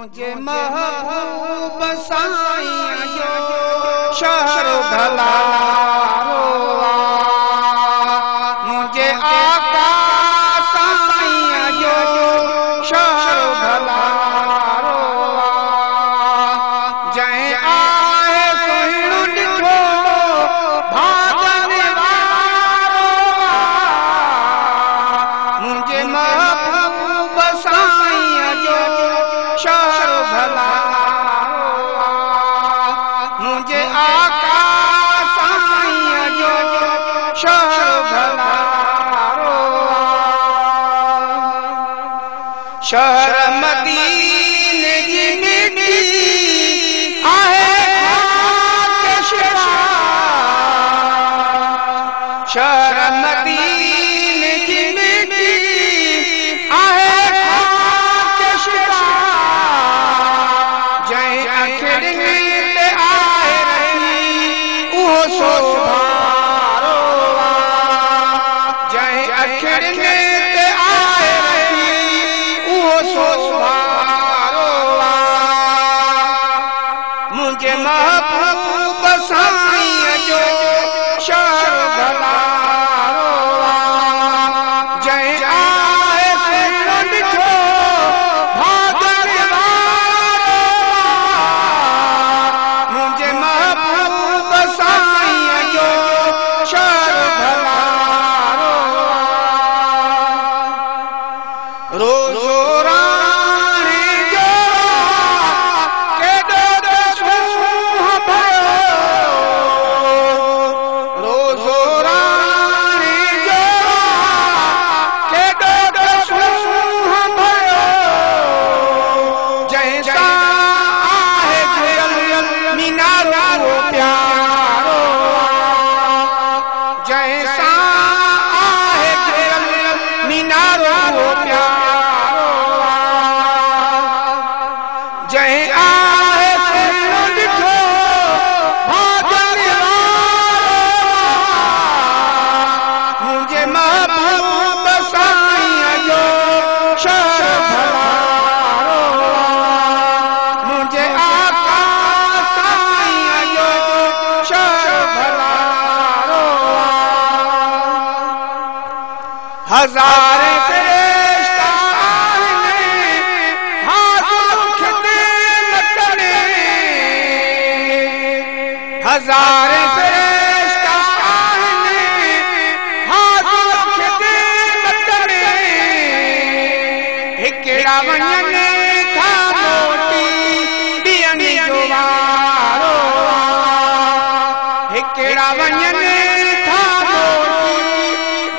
मुझे महबूब साईं जो शहर भला रोआ, मुझे आका साईं जो शहर भला रोआ, जय आए सुहिण ॾिठो भागन वारोआ, मुझे महबूब साईं जो शहर भला रोआ, मुझे आका साईं जो शहर भला रोआ, शहर मदीने जी मिट्टी आहे खाक शिवा, शहर मदीने जी मिट्टी आहे खाक शिवा, जय अखिड़नी ते आहे रही उहो सो भारोआ, जय अखिड़नी ते आहे रही उहो सो भारोआ, मुझे महबूब साईं जो शहर भला रोआ, जय आए सुहिण ॾिठो भागन वारोआ, मुझे महबूब साईं जो शहर भला रोआ, रोज़ो राणी जो केॾो सुहिणो भयो, रोज़ो राणी जो केॾो सुहिणो भयो, जंहिंसां आहे जुड़ियल मीनारो प्यारो, जंहिंसां आहे जुड़ियल मीनारो प्यारो, जंहिं आहे सुहिण ॾिठो भागन वारोआ, मुझे महबूब साईं जो शहर भला रोआ, मुझे आका साईं जो शहर भला रोआ, हज़ारे फ़रिश्ता आहिनि हाज़िर ख़िदमत करे, हज़ारे फ़रिश्ता आहिनि हाज़िर ख़िदमत करे, हिकिड़ा वञनि था मोटी ॾियनि जो वारो आहे, हिकिड़ा वञनि था मोटी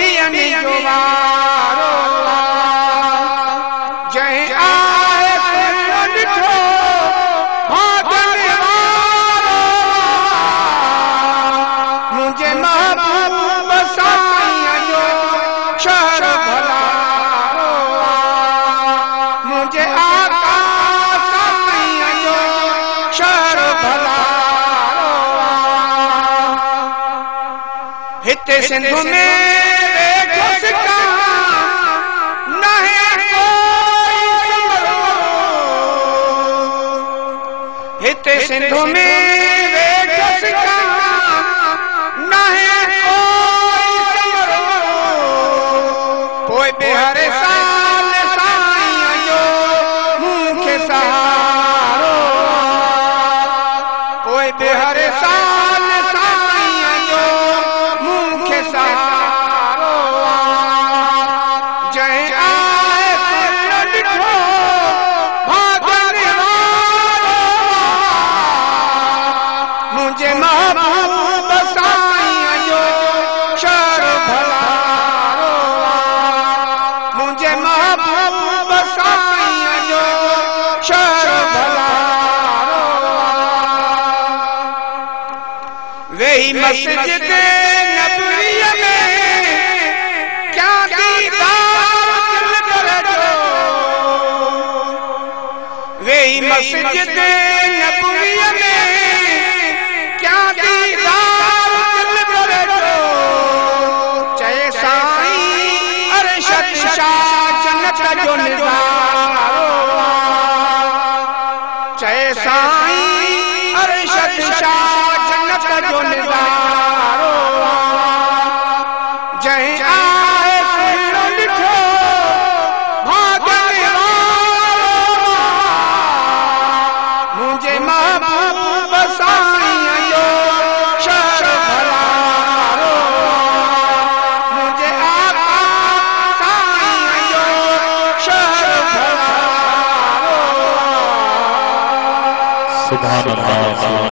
ॾियनि जो वारो आहे, जंहिं आहे सुहिण ॾिठो भागन वारोआ, मुझे महबूब साईं जो शहर भला रोआ, मुझे आका साईं जो शहर भला रोआ, हिते सिंध में वेठो सिका नाहे कोई संभरो, हिते सिंध में वेठो सिका नाहे कोई संभरो, पोइ बि हर साल साईं जो मूंखे सहारो आहे, पोइ बि हर साल साईं जो मूंखे सहारो आहे, जंहिं आहे सुहिण ॾिठो भागन वारोआ, मुझे महबूब साईं जो शहर भला रोआ, मुझे महबूब साईं जो शहर भला रोआ, वेही मस्जिद नबवीअ में क्या दीदार दिल कर जो, वेही मस्जिद नबवीअ में क्या दीदार दिल कर जो, चए साईं अरशद शाह जन्नत जो निज़ारो आहे, चए साईं अरशद शाह जन्नत जो निज़ारो जय आए सुनो ॾिठो भागने वारो मुझे महबूब साईं जो शहर भलारो मुझे आका साईं जो शहर भलारो। सुभान अल्लाह।